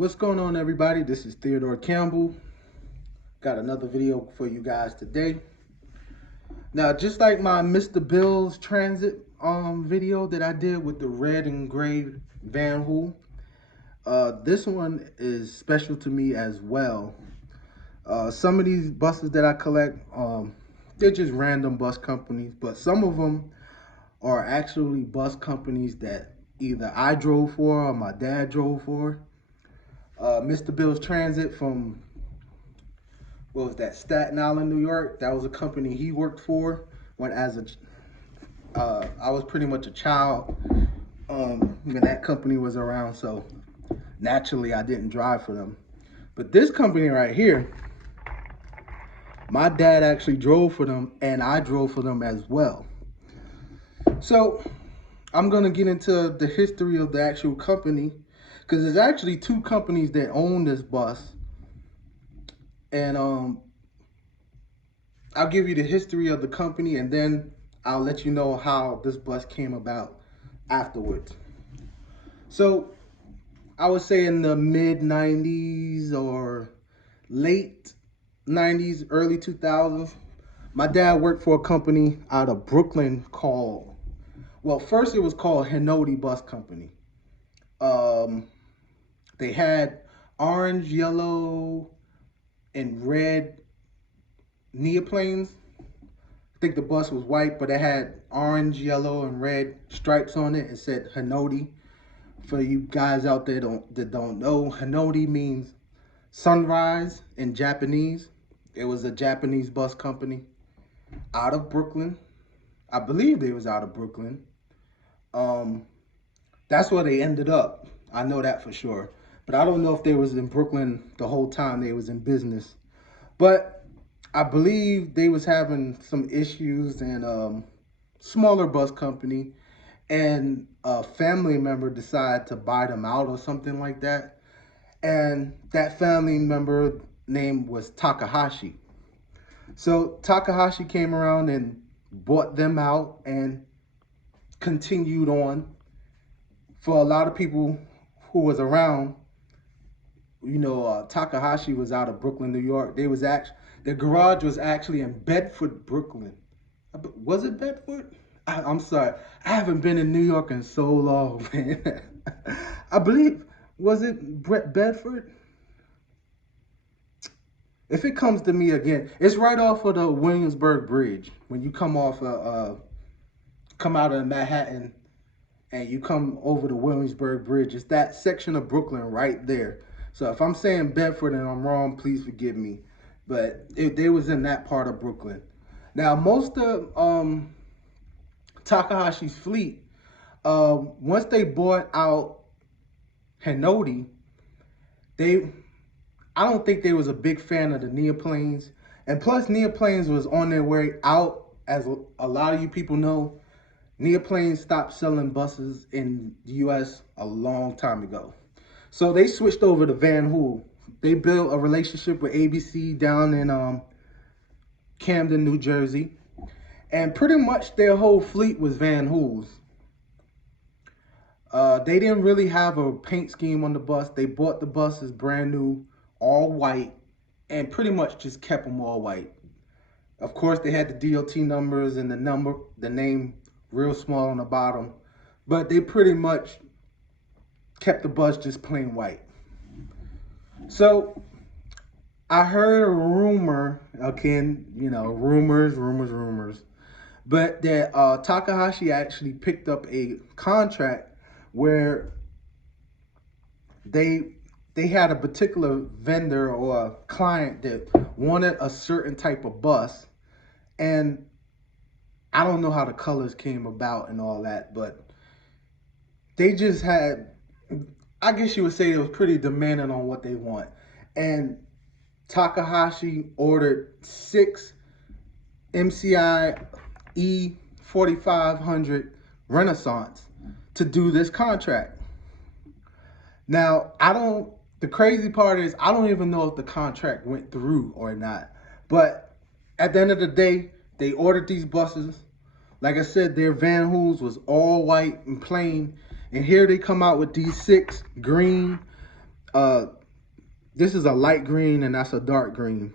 What's going on, everybody? This is Theodore Campbell. Got another video for you guys today. Now, just like my Mr. Bill's Transit video that I did with the red and gray Van Hool, this one is special to me as well. Some of these buses that I collect, they're just random bus companies, but some of them are actually bus companies that either I drove for or my dad drove for. Mr. Bill's Transit from, what was that, Staten Island, New York. That was a company he worked for when I was pretty much a child when that company was around, so naturally I didn't drive for them. But this company right here, my dad actually drove for them, and I drove for them as well. So I'm gonna get into the history of the actual company, because there's actually two companies that own this bus. And I'll give you the history of the company, and then I'll let you know how this bus came about afterwards. So I would say in the mid 90s or late 90s, early 2000s, my dad worked for a company out of Brooklyn called, well, first it was called Hinoti Bus Company. They had orange, yellow, and red neoplanes. I think the bus was white, but it had orange, yellow, and red stripes on it. It said Hinoti. For you guys out there that don't know, Hinoti means sunrise in Japanese. It was a Japanese bus company out of Brooklyn. I believe they was out of Brooklyn. That's where they ended up. I know that for sure. But I don't know if they was in Brooklyn the whole time they was in business. But I believe they was having some issues, and smaller bus company, and a family member decided to buy them out or something like that. And that family member name was Takahashi. So Takahashi came around and bought them out and continued on. For a lot of people who was around, Takahashi was out of Brooklyn, New York. Their garage was actually in Bedford, Brooklyn. Was it Bedford? I'm sorry. I haven't been in New York in so long, man. I believe, was it Bedford? If it comes to me again, it's right off of the Williamsburg Bridge. When you come out of Manhattan and you come over the Williamsburg Bridge, it's that section of Brooklyn right there. So if I'm saying Bedford and I'm wrong, please forgive me. But they was in that part of Brooklyn. Now, most of Takahashi's fleet, once they bought out Hinoti, I don't think they was a big fan of the neoplanes. And plus, neoplanes was on their way out. As a lot of you people know, neoplanes stopped selling buses in the U.S. a long time ago. So they switched over to Van Hool. They built a relationship with ABC down in Camden, New Jersey. And pretty much their whole fleet was Van Hools. They didn't really have a paint scheme on the bus. They bought the buses brand new, all white, and pretty much just kept them all white. Of course, they had the DOT numbers and the name real small on the bottom, but they pretty much kept the bus just plain white. So I heard a rumor, again, rumors, but that Takahashi actually picked up a contract where they had a particular vendor or a client that wanted a certain type of bus. And I don't know how the colors came about and all that, but they just had, I guess you would say, it was pretty demanding on what they want. And Takahashi ordered 6 MCI E4500 Renaissance to do this contract. Now, the crazy part is, I don't even know if the contract went through or not. But at the end of the day, they ordered these buses. Like I said, their Van Hools was all white and plain. And here they come out with these 6 green This is a light green and that's a dark green.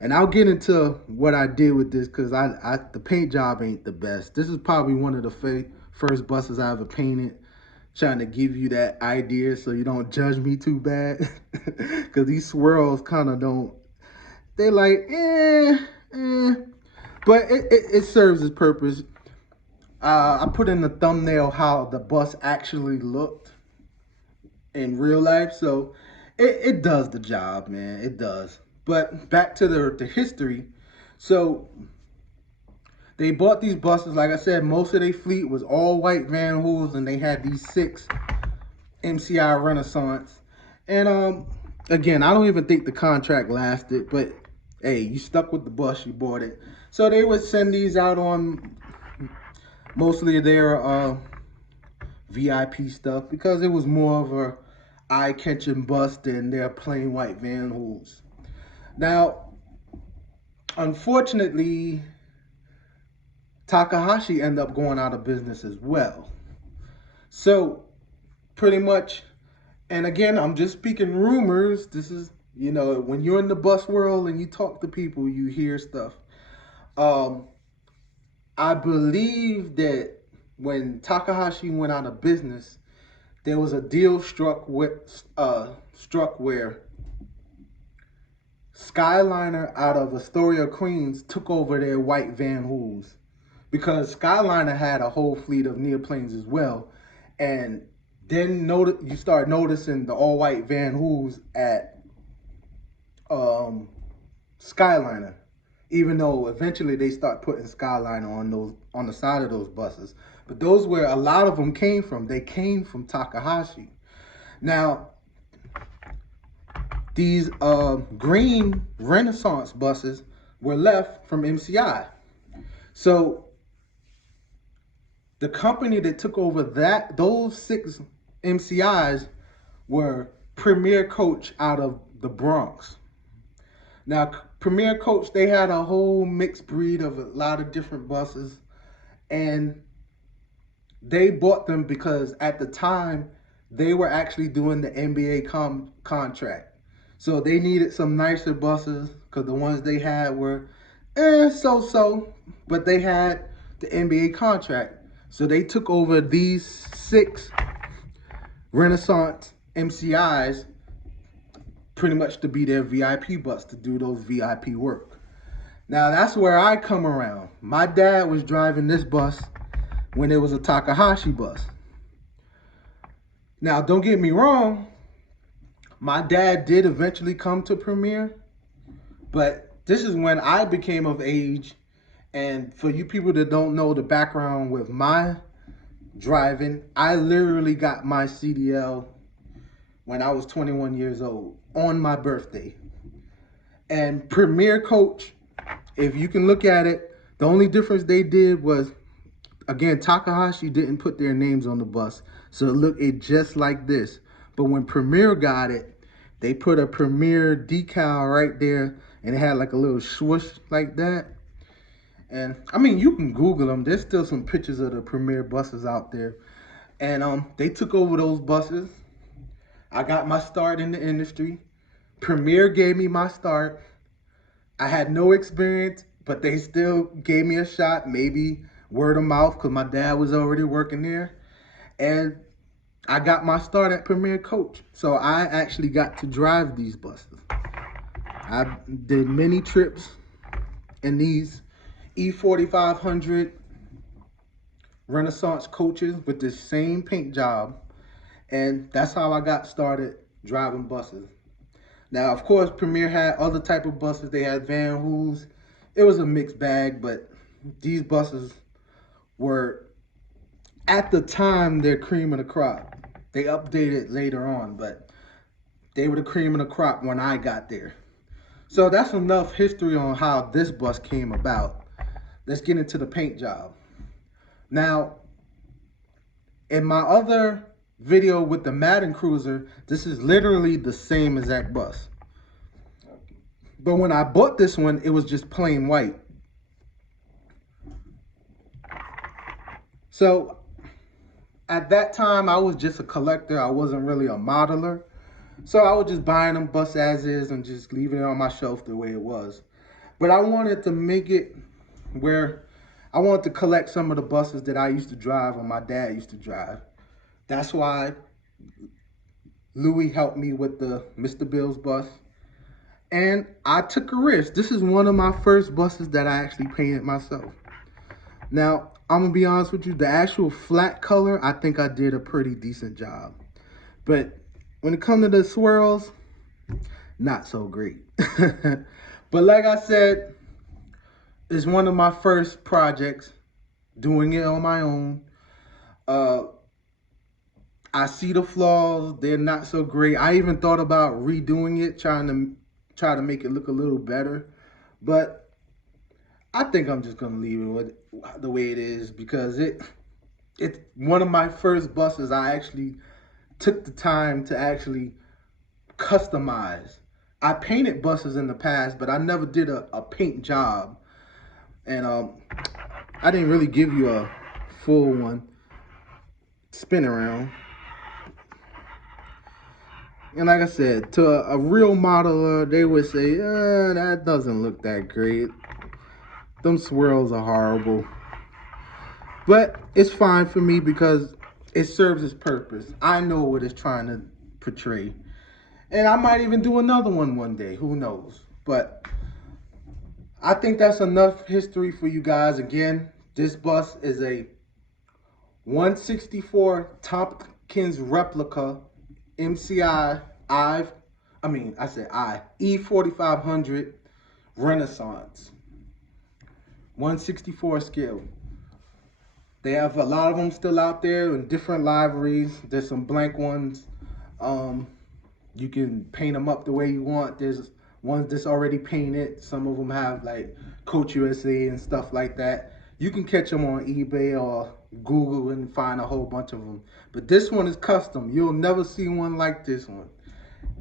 And I'll get into what I did with this because the paint job ain't the best. This is probably one of the first buses I ever painted. Trying to give you that idea so you don't judge me too bad. Because these swirls kind of don't, they're like, But it serves its purpose. I put in the thumbnail how the bus actually looked in real life. So it does the job, man. It does. But back to the history. So they bought these buses. Like I said, most of their fleet was all white Van Hools, and they had these 6 MCI Renaissance. And again, I don't even think the contract lasted, but hey, you stuck with the bus, you bought it. So they would send these out on mostly their VIP stuff because it was more of a eye-catching bus than their plain white Van Hools. Now, unfortunately, Takahashi ended up going out of business as well. So, pretty much, and again, I'm just speaking rumors. This is, you know, when you're in the bus world and you talk to people, you hear stuff. I believe that when Takahashi went out of business, there was a deal struck where Skyliner out of Astoria, Queens took over their white Van Hools because Skyliner had a whole fleet of neoplanes as well. And then you start noticing the all white Van Hools at Skyliner, even though eventually they start putting Skyliner on the side of those buses. But those where a lot of them came from. They came from Takahashi. Now, these green Renaissance buses were left from MCI. So the company that took over those 6 MCIs were Premier Coach out of the Bronx. Now, Premier Coach, they had a whole mixed breed of a lot of different buses, and they bought them because at the time they were actually doing the NBA contract. So they needed some nicer buses because the ones they had were so-so, but they had the NBA contract. So they took over these 6 Renaissance MCIs pretty much to be their VIP bus, to do those VIP work. Now that's where I come around. My dad was driving this bus when it was a Takahashi bus. Now don't get me wrong, my dad did eventually come to Premier, but this is when I became of age. And for you people that don't know the background with my driving, I literally got my CDL when I was 21 years old on my birthday. And Premier Coach, if you can look at it, the only difference they did was, again, Takahashi didn't put their names on the bus, so it just like this. But when Premier got it, they put a Premier decal right there, and it had like a little swoosh like that. And I mean, you can Google them. There's still some pictures of the Premier buses out there. And they took over those buses. I got my start in the industry. Premier gave me my start. I had no experience, but they still gave me a shot, maybe word of mouth, because my dad was already working there. And I got my start at Premier Coach. So I actually got to drive these buses. I did many trips in these E4500 Renaissance coaches with the same paint job. And that's how I got started driving buses. Now, of course, Premier had other type of buses. They had Van Hools. It was a mixed bag, but these buses were, at the time, they're cream of the crop. They updated later on, but they were the cream of the crop when I got there. So that's enough history on how this bus came about. Let's get into the paint job. Now, in my other video with the Madden Cruiser, this is literally the same exact bus. But when I bought this one, it was just plain white. So at that time, I was just a collector. I wasn't really a modeler. So I was just buying them bus as is and just leaving it on my shelf the way it was. But I wanted to make it where I wanted to collect some of the buses that I used to drive or my dad used to drive. That's why Louis helped me with the Mr. Bill's bus. And I took a risk. This is one of my first buses that I actually painted myself. Now, I'm going to be honest with you. The actual flat color, I think I did a pretty decent job. But when it comes to the swirls, not so great. But like I said, it's one of my first projects, doing it on my own. I see the flaws. They're not so great. I even thought about redoing it, trying to make it look a little better. But I think I'm just gonna leave it with the way it is, because it's one of my first buses I actually took the time to actually customize. I painted buses in the past, but I never did a paint job. And I didn't really give you a full one. Spin around. And like I said, to a real modeler, they would say, that doesn't look that great. Them swirls are horrible. But it's fine for me because it serves its purpose. I know what it's trying to portray. And I might even do another one day. Who knows? But I think that's enough history for you guys. Again, this bus is a 164 Tonkins replica MCI E4500 Renaissance 164 scale. They have a lot of them still out there in different liveries. There's some blank ones. You can paint them up the way you want. There's ones that's already painted. Some of them have like Coach USA and stuff like that. You can catch them on eBay or Google and find a whole bunch of them. But this one is custom. You'll never see one like this one.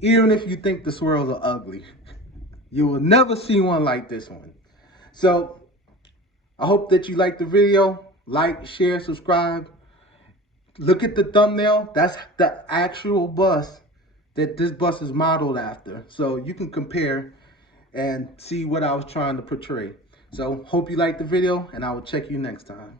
Even if you think the swirls are ugly, you will never see one like this one. So I hope that you liked the video. Like, share, subscribe. Look at the thumbnail. That's the actual bus that this bus is modeled after. So you can compare and see what I was trying to portray. So hope you liked the video, and I will check you next time.